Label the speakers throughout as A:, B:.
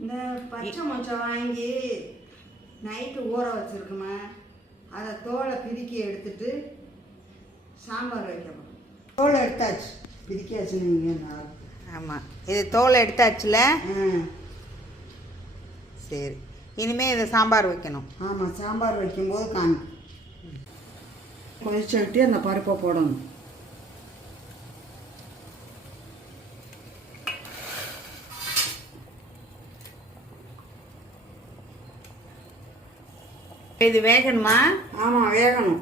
A: இந்த பச்சை மொச்சம் வாங்கி நைட்டு ஊற வச்சிருக்குமா அதை தோலை பிரிக்கி எடுத்துட்டு சாம்பார் வைக்க போகிறோம் தோலை எடுத்தாச்சு. பிரிக்காச்சு நீங்கள்
B: ஆமாம் இது தோல் எடுத்தாச்சுல?
A: ஆ.
B: சரி. இனிமேல் இதை சாம்பார் வைக்கணும்.
A: ஆமாம் சாம்பார் வைக்கும்போது காமி கொதிச்சுட்டு அந்த பருப்பை போடணும்.
B: இது வேகணுமா?
A: ஆமாம் வேகணும்.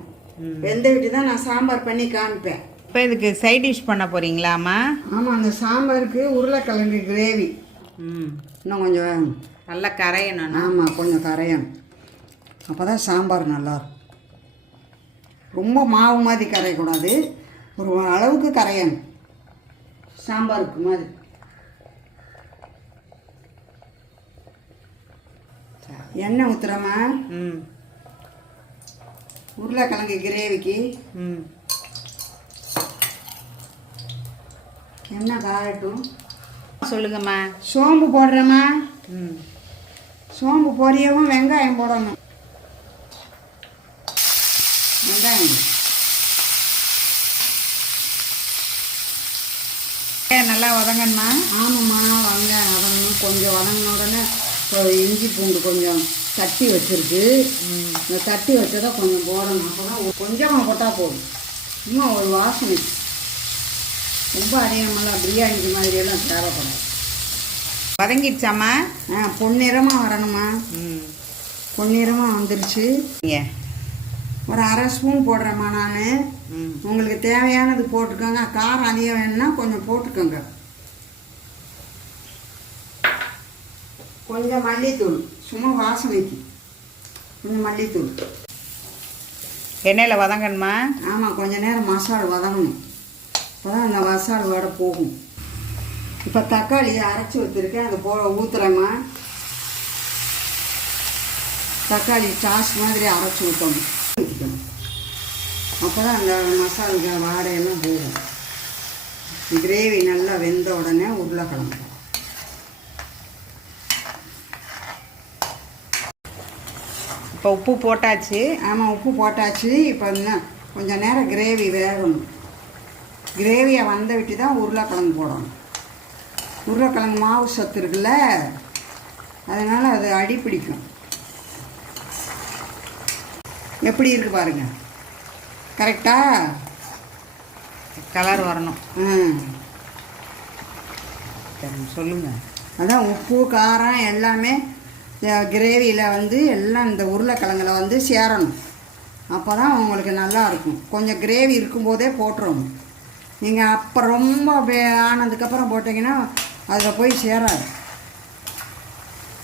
A: வெந்த விட்டு தான் நான் சாம்பார் பண்ணி காமிப்பேன்.
B: இப்போ இதுக்கு சைட் டிஷ் பண்ண போகிறீங்களாம்மா
A: ஆமாம் அந்த சாம்பாருக்கு உருளைக்கிழங்கு கிரேவி.
B: ம்.
A: இன்னும் கொஞ்சம்
B: நல்லா கரையணும்.
A: ஆமாம் கொஞ்சம் கரையணும். அப்போ தான் சாம்பார் நல்லாயிருக்கும் ரொம்ப மாவு மாதிரி கரையக்கூடாது. ஒரு அளவுக்கு கரையணும். சாம்பாருக்கு மாதிரி. எண்ணெய் ஊற்றுறோமா
B: ம்.
A: உருளைக்கிழங்கு கிரேவிக்கு
B: ம்.
A: எண்ணெய் காயட்டும்
B: சொல்லுங்கம்மா.
A: சோம்பு போடுறேம்மா.
B: ம்.
A: சோம்பு பொரியவும் வெங்காயம் போடணும். வெங்காயம்.
B: நல்லா வதங்கணுமா?
A: ஆமாம்மா வெங்காயம் வதங்கணும். கொஞ்சம் வதங்கின உடனே இஞ்சி பூண்டு கொஞ்சம். தட்டி வச்சிருக்கு. இந்த தட்டி வச்சதை கொஞ்சம் போடணும். அப்போ தான் கொஞ்சமாக போட்டால் போதும். சும்மா ஒரு வாசனை. ரொம்ப அதிகமெல்லாம் பிரியாணிக்கு மாதிரியெல்லாம் தேவைப்படாது.
B: வதங்கிடுச்சாம்மா?
A: ஆ பொன்னிறமாக வரணுமா
B: ம்.
A: பொன்னிறமாக வந்துருச்சு.
B: இங்கே
A: ஒரு அரை ஸ்பூன் போடுறேம்மா நான். உங்களுக்கு தேவையானது போட்டுக்கோங்க. காரம் அதிகம் வேணும்னா கொஞ்சம் போட்டுக்கோங்க. கொஞ்சம் மல்லித்தூள் சும்மா வாசனைக்கு. கொஞ்சம் மல்லித்தூள்.
B: எண்ணெயில் வதங்கணுமா?
A: ஆமாம் கொஞ்ச நேரம் மசால் வதங்கணும். அப்போ தான் அந்த மசால் வடை போகும். இப்போ தக்காளி அரைச்சி வச்சுருக்கேன் அதை போ ஊற்றுறேம்மா தக்காளி சாஸ் மாதிரி அரைச்சி ஊற்றணும் ஊற்றிக்கணும் அப்போ தான் அந்த மசாலா வாடையெல்லாம் போகும். கிரேவி நல்லா வெந்த உடனே உருளைக்கிழங்கு.
B: இப்போ உப்பு போட்டாச்சு.
A: ஆமாம் உப்பு போட்டாச்சு. இப்போ கொஞ்சம் நேரம் கிரேவி வேகணும். கிரேவியை வந்த விட்டு தான் உருளைக்கிழங்கு போடணும். உருளைக்கிழங்கு மாவு சத்து இருக்குல்ல? அதனால் அது அடி பிடிக்கும். எப்படி இருக்கு பாருங்க. கரெக்டா
B: கலர் வரணும்.
A: ம்
B: சொல்லுங்கள்
A: அதான் உப்பு காரம் எல்லாமே கிரேவியில் வந்து எல்லாம் இந்த உருளைக்கிழங்குல வந்து சேரணும். அப்போ தான் உங்களுக்கு நல்லா இருக்கும். கொஞ்சம் கிரேவி இருக்கும்போதே போட்டுறணும். நீங்கள் அப்போ ரொம்ப ஆனதுக்கப்புறம் போட்டிங்கன்னா அதில் போய் சேராது.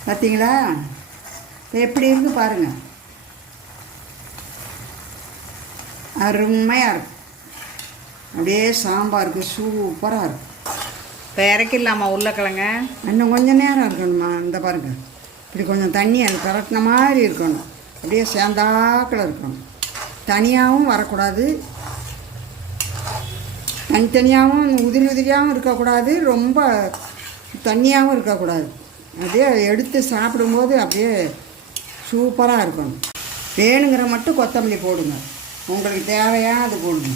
A: பார்த்தீங்களா எப்படி இருக்கு பாருங்கள் அருமையாக இருக்கும். அப்படியே சாம்பாருக்கு சூப்பராக இருக்கும்.
B: இப்போ இறக்கிடலாமா உருளைக்கிழங்க?
A: இன்னும் கொஞ்சம் நேரம் இருக்கணுமா? இந்த பாருங்க. இப்படி கொஞ்சம் தண்ணி அது கரட்டின மாதிரி இருக்கணும். அப்படியே சேர்ந்தாக்கில் இருக்கணும். தனியாகவும் வரக்கூடாது. தனித்தனியாகவும் உதிரி உதிரியாகவும் இருக்கக்கூடாது. ரொம்ப தண்ணியாகவும் இருக்கக்கூடாது. அப்படியே எடுத்து சாப்பிடும்போது அப்படியே சூப்பராக இருக்கணும். வேணுங்கிற மட்டும் கொத்தமல்லி போடுங்க. உங்களுக்கு தேவையானது போடுங்க.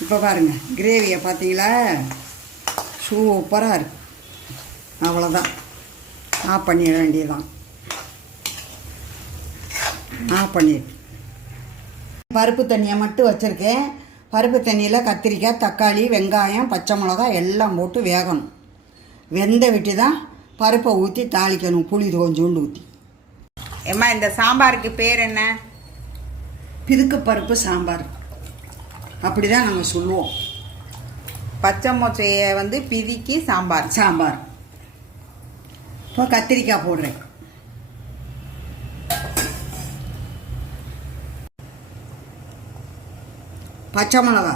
A: இப்போ பாருங்கள் கிரேவியை பார்த்தீங்களா? சூப்பராக இருக்கு. அவ்வளோதான் ஆஃப் பண்ணிட வேண்டியதுதான். ஆஃப் பண்ணிடு பருப்பு தண்ணியை மட்டும் வச்சுருக்கேன். பருப்பு தண்ணியில் கத்திரிக்காய் தக்காளி வெங்காயம் பச்சை மிளகாய் எல்லாம் போட்டு வேகணும். வெந்த விட்டு தான் பருப்பை ஊற்றி தாளிக்கணும். புளி கொஞ்சோண்டு ஊற்றி
B: ஏம்மா இந்த சாம்பாருக்கு பேர் என்ன?
A: பிதுக்கு பருப்பு சாம்பார். அப்படி தான் நாங்கள் சொல்லுவோம்.
B: பச்சை மொச்சையை வந்து பிதிக்கி சாம்பார்.
A: சாம்பார். இப்போ கத்திரிக்காய் போடுறேன். பச்சை மிளகா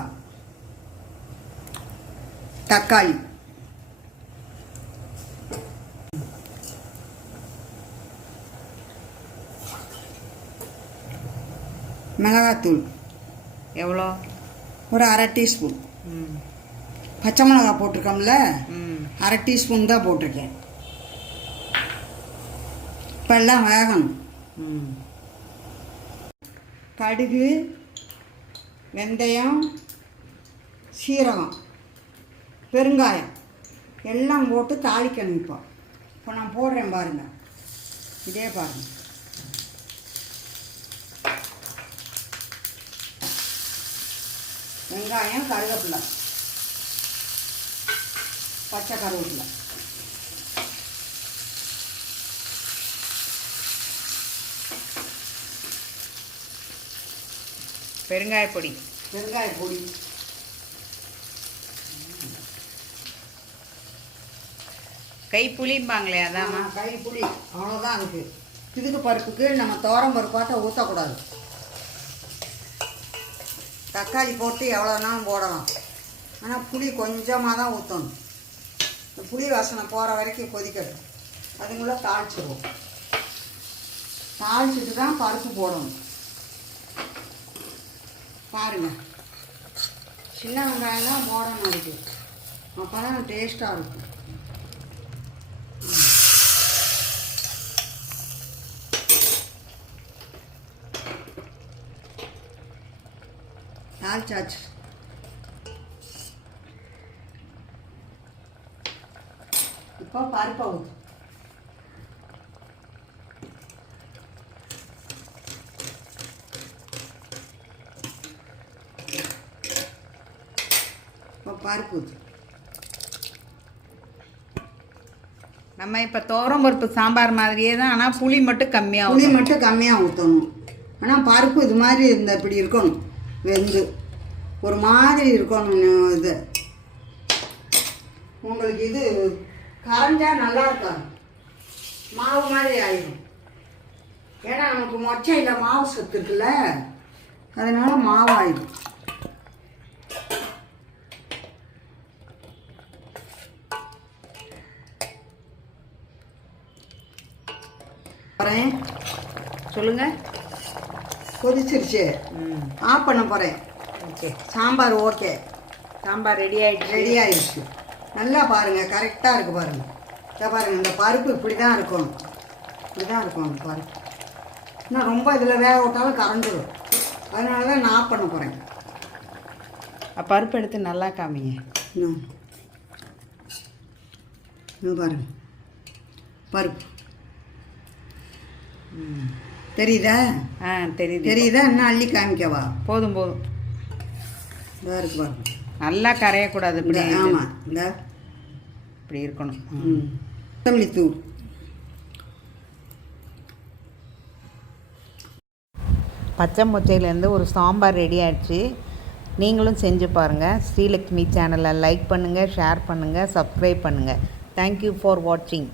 A: தக்காளி. மிளகாத்தூள்.
B: எவ்வளோ?
A: ஒரு அரை டீஸ்பூன்.
B: ம்.
A: பச்சை மிளகா போட்டிருக்கோம்ல?
B: ம்.
A: அரை டீஸ்பூன் தான் போட்டிருக்கேன். இப்போ எல்லாம் வேகணும் கடுகு வெந்தயம் சீரகம் பெருங்காயம் எல்லாம் போட்டு தாளிக்கணும் இப்போ. இப்போ நான் போடுறேன் பாருங்கள் இதே பாருங்கள் வெங்காயம் கருவேப்பிலை பச்சை கருவேப்பிலை.
B: பெருங்காய பொடி.
A: வெங்காய பொடி.
B: கை புளிம்பாங்களே அதாம்மா.
A: கை புளி. அவ்வளோதான் இருக்குது இதுக்கு பருப்புக்கு நம்ம தோரம் பருப்பாட்ட ஊற்றக்கூடாது தக்காளி போட்டு எவ்வளோனாலும் போடலாம். ஆனால் புளி கொஞ்சமாக தான் ஊற்றணும் இந்த புளி வாசனை போகிற வரைக்கும் கொதிக்கட்டும். அதுக்குள்ளே தாளிச்சிடுவோம். தாளிச்சிட்டு தான் பருப்பு போடணும். பாருங்க. சின்ன வெங்காயம் தான் போடணும் அதுக்கு அப்போ தான் டேஸ்ட்டாக இருக்கும். தாளிச்சாச்சு. இப்போ பருப்பை ஊற்று பருப்பு ஊற்று
B: நம்ம இப்போ பருப்பு சாம்பார் மாதிரியே தான் ஆனால் புளி மட்டும் கம்மியாக
A: புளி மட்டும் கம்மியாக ஊற்றணும் ஆனால் பருப்பு இது மாதிரி இந்த இப்படி இருக்கணும் வெந்து. ஒரு மாதிரி இருக்கணும் இது. உங்களுக்கு இது கரைஞ்சா நல்லா இருக்காது மாவு மாதிரி ஆயிடும் ஏன்னா நமக்கு மொச்சையில் மாவு சத்து இருக்குல்ல. அதனால மாவு ஆயிடும் அப்புறம்
B: சொல்லுங்கள்
A: கொதிச்சிருச்சு. ஆஃப் பண்ண போகிறேன்
B: okay.
A: Sambar okay.
B: Sambar ready ஆயிடுச்சு.
A: ரெடி ஆயிடுச்சு நல்லா பாருங்கள் கரெக்டாக இருக்குது பாருங்கள் இதை பாருங்கள் இந்த பருப்பு இப்படி தான் இருக்கணும். இப்படி தான் இருக்கும் அந்த பருப்பு. இன்னும் ரொம்ப இதில் வேக விட்டாலும் கரைஞ்சிடும் அதனால தான் நான் ஆஃப் பண்ண போகிறேன்
B: பருப்பு எடுத்து நல்லா காமிங்க.
A: இன்னும். இன்னும் பாருங்க. பருப்பு. தெரியுதா?
B: ஆ தெரியுது.
A: தெரியுதா? இன்னும் அள்ளி காமிக்கவா?
B: போதும் போதும்.
A: இதாக இருக்கு பாருங்க.
B: நல்லா கரையக்கூடாது இப்படி.
A: ஆமாம் இந்த
B: இப்படி இருக்கணும்.
A: ம். கொத்தமல்லி தூள்.
B: பச்சை மொச்சையிலேருந்து ஒரு சாம்பார் ரெடி ஆயிடுச்சு. நீங்களும் செஞ்சு பாருங்கள் ஸ்ரீலக்ஷ்மி சேனலை லைக் பண்ணுங்கள் ஷேர் பண்ணுங்கள் சப்ஸ்கிரைப் பண்ணுங்கள் தேங்க்யூ ஃபார் வாட்சிங்